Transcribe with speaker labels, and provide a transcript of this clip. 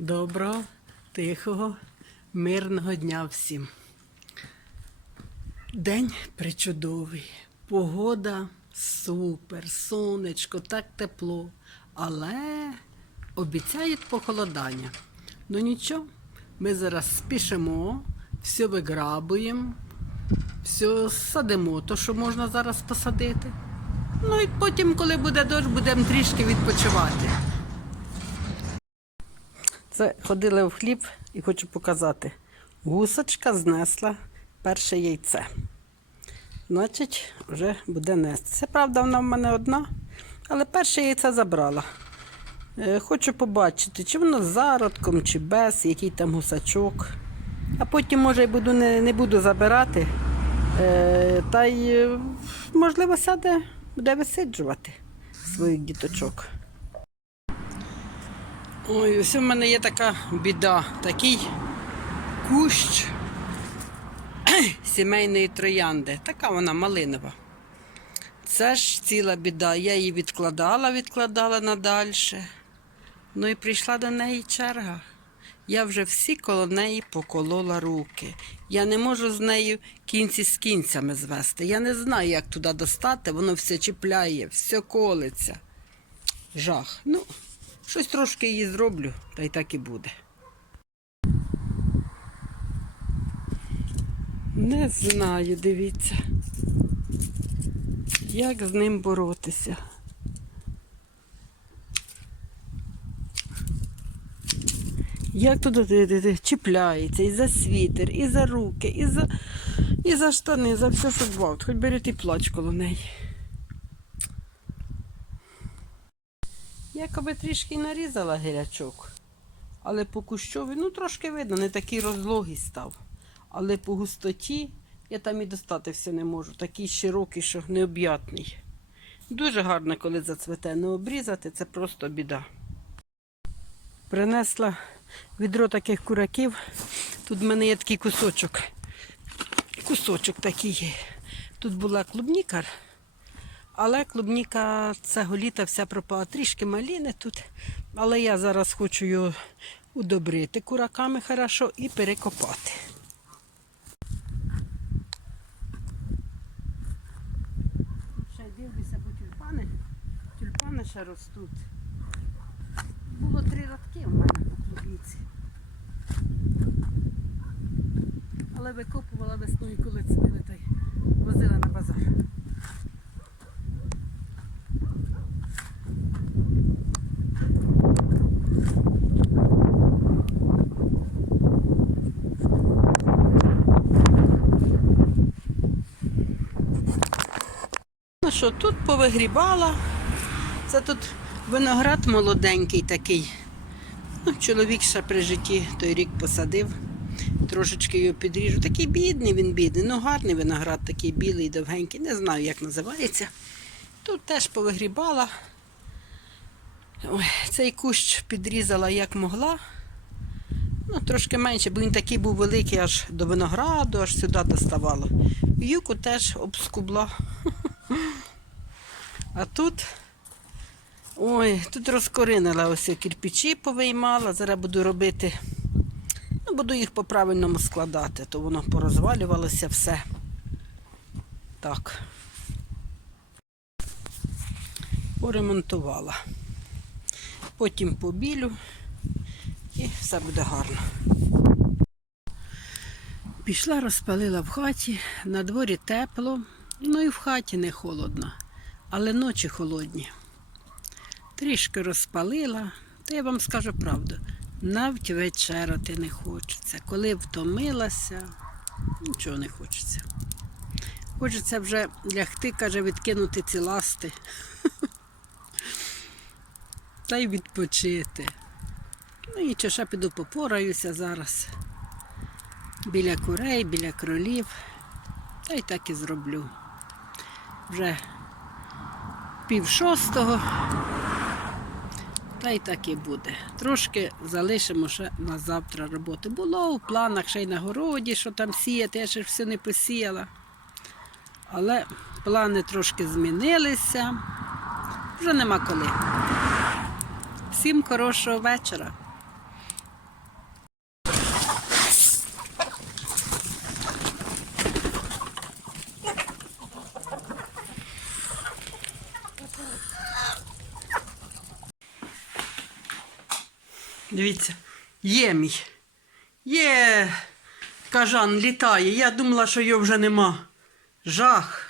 Speaker 1: Доброго, тихого, мирного дня всім. День причудовий, погода супер, сонечко, так тепло, але обіцяють похолодання. Ну нічого, ми зараз спішимо, все виграбуємо, все садимо, то що можна зараз посадити. Ну і потім, коли буде дощ, будемо трішки відпочивати. Це ходили в хліб і хочу показати. Гусочка знесла перше яйце. Значить, вже буде нестися. Правда, вона в мене одна, але перше яйце забрала. Е, Хочу побачити, чи воно з зародком, чи без, який там гусачок. А потім, може, буду, не, не буду забирати. Е, та й, е, можливо, сяде, буде висиджувати своїх діточок. Ой, ось у мене є така біда, такий кущ сімейної троянди. Така вона малинова. Це ж ціла біда. Я її відкладала, відкладала надальше. Ну і прийшла до неї черга. Я вже всі коло неї поколола руки. Я не можу з нею кінці з кінцями звести. Я не знаю, як туди достати, воно все чіпляє, все колиться. Жах. Ну, щось трошки її зроблю, та й так і буде. Не знаю, дивіться. Як з ним боротися? Як туди ти- ти- ти чіпляється і за світер, і за руки, і за, і за штани, за все, що гвалт. Хоч беріть і плач коло неї. Якоби трішки нарізала гірячок, але по кущові, ну трошки видно, не такий розлогий став. Але по густоті я там і достати все не можу. Такий широкий, що необ'ятний. Дуже гарно, коли зацвете, не обрізати, це просто біда. Принесла відро таких кураків. Тут в мене є такий кусочок. Кусочок такий є. Тут була клубніка, але клубніка цього літа вся пропала. Трішки маліни тут. Але я зараз хочу його удобрити кураками хорошо і перекопати. Ще дивлюся, бо тюльпани. Тюльпани ще ростуть. Було три радки в мене по клубніці. Але викопувала весною, коли цвіли, та й возила на базар. Ну що, тут повигрібала. Це тут виноград молоденький такий. Ну, чоловік ще при житті той рік посадив. Трошечки його підріжу. Такий бідний він бідний. Ну гарний виноград, такий білий, довгенький. Не знаю, як називається. Тут теж повигрібала. Ой, цей кущ підрізала як могла. Ну, трошки менше, бо він такий був великий аж до винограду, аж сюди доставало. Юку теж обскубла. А тут, ой, тут розкоринила ось кирпичі повиймала. Зараз буду робити, ну, буду їх по-правильному складати, то воно порозвалювалося все. Так. Поремонтувала. Потім побілю і все буде гарно. Пішла, розпалила в хаті, на дворі тепло, ну і в хаті не холодно, але ночі холодні. Трішки розпалила, та я вам скажу правду, навіть вечеряти не хочеться. Коли втомилася, нічого не хочеться. Хочеться вже лягти, каже, відкинути ці ласти. Та й відпочити. Ну і ще піду попораюся зараз біля курей, біля кролів. Та й так і зроблю. Вже пів шостого. Та й так і буде. Трошки залишимо ще на завтра роботи. Було в планах ще й на городі, що там сіяти, я ще все не посіяла. Але плани трошки змінилися. Вже нема коли. Всім хорошого вечора. Дивіться, є мій. Є кажан літає. Я думала, що його вже нема. Жах.